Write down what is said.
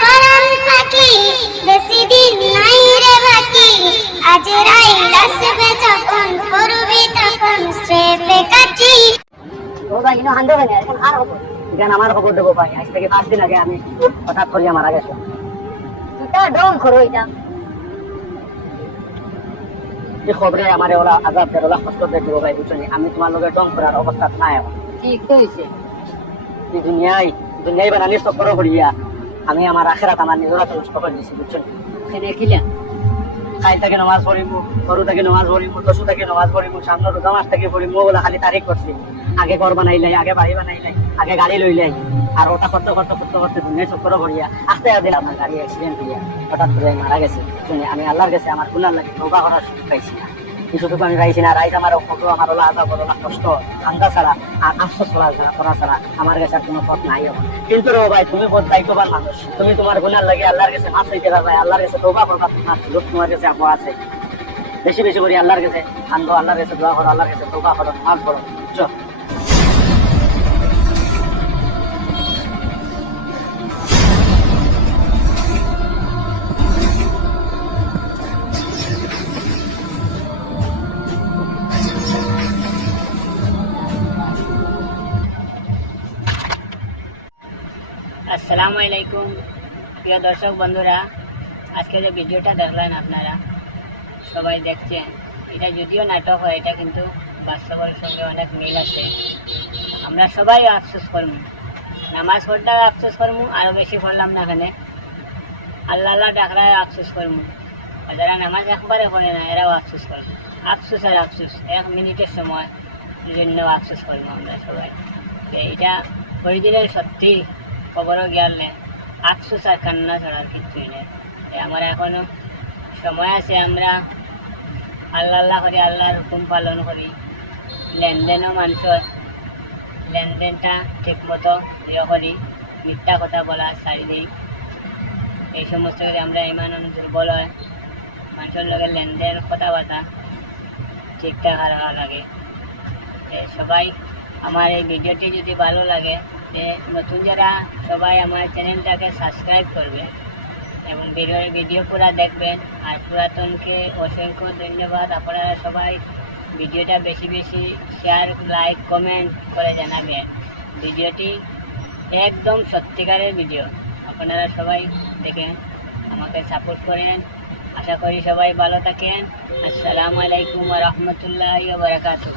পরাণ পাখি বেশি দিন নাই রে বাকি। আজ রাইল আসবে যখন করবি তখন স্রেফে কাটি ও ইনো হান্দে ভাই এখন আর হব? এখানে আমার খবর দেবো ভাই? আজ থেকে পাঁচ দিন আগে আমি হঠাৎ করিয়া মারা গেছে তা ডং করো এটা। আমার আজাব দেয় ওরা কষ্ট বুঝছেন আমি তোমার লোকের ডং করার অবস্থা নাই এখন ঠিক হইছে এই দুনিয়ায় বানানি চক্র করিয়া আমি আমার আখেরাত আমার নিজেরা তো নষ্ট করে দিছি বুঝছেন? সেনে খিলা খাই নামাজ পড়িমু সরু থেকে নামাজ পড়িমু দশু থেকে নামাজ পড়িমু, সামনে রোজা মাস থেকে পড়িমু, ওগুলা খালি তারিখ করছি। আগে ঘর বানাইলাই আগে বাড়ি আগে গাড়ি লইলাই আর ওটা করতে করতে করতে করতে দুনিয়া চক্র করিয়া আস্তে আস্তে আমার গাড়ি অ্যাক্সিডেন্ট করিয়া হঠাৎ করে মারা গেছে শুনে আমি আল্লাহর কাছে আমার গুনার লাগে নৌকা করার সুযোগ পাইছি না। কিছুটুকু আমি পাইছি না রাইজ আমার কত আমার হলো আজা বড় কষ্ট ঠান্ডা ছাড়া, আর আশ্বাস করা ছাড়া করা ছাড়া আমার কাছে আর কোনো পথ নাই এখন। কিন্তু রো ভাই, তুমি পথ দায়িত্ববান মানুষ। তুমি তোমার গুণার লাগে আল্লাহর কাছে মাছ চাইতে পারবে, আল্লাহর কাছে তোবা করবা তোমার তোমার কাছে আপু আছে। বেশি বেশি করে, আল্লাহর কাছে আনব, আল্লাহর কাছে দোয়া করো, আল্লাহর কাছে তোবা করো, মাফ করো। চল। আসসালামু আলাইকুম প্রিয় দর্শক বন্ধুরা আজকে যে ভিডিওটা দেখলেন আপনারা, সবাই দেখছেন। এটা যদিও নাটক হয়, এটা কিন্তু বাস্তবের সঙ্গে অনেক মিল আছে। আমরা সবাই আফসোস করব নামাজ পড়তে আফসোস করব আরও বেশি পড়লাম না এখানে আল্লাহ আল্লাহ ডাকরায় আফসোস করব আর যারা নামাজ একবারে পড়ে না, এরাও আফসোস করব আফসোস আর আফসোস, এক মিনিটের সময় জন্য আফসোস করব আমরা সবাই। এইটা প্রতিদিনের সত্যি খবরও জ্ঞান নেই আফসোস আর কান্না ছাড়া আর নেই। আমার এখনও সময় আছে, আমরা আল্লাহ আল্লাহ করি, আল্লাহর হুকুম পালন করি। লেনদেনও মানুষের, লেনদেনটা ঠিক মতো ইয়ে করি, মিথ্যা কথা বলা ছাড়ি দিই। এই সমস্ত যদি আমরা ইমান দুর্বল হয়, মানুষের লগে লেনদেন কথাবার্তা ঠিকঠাক রাখা লাগে। সবাই, আমার এই ভিডিওটি যদি ভালো লাগে যে নতুন যারা সবাই আমার চ্যানেলটাকে সাবস্ক্রাইব করবে এবং ভিডিও ভিডিও পুরা দেখবেন, আর পুরাতনকে অসংখ্য ধন্যবাদ। আপনারা সবাই ভিডিওটা বেশি বেশি শেয়ার লাইক কমেন্ট করে জানাবেন। ভিডিওটি একদম সত্যিকারের ভিডিও। আপনারা সবাই দেখেন, আমাকে সাপোর্ট করেন। আশা করি সবাই ভালো থাকেন। আসসালামু আলাইকুম রহমতুল্লাহ বারকাতুহ।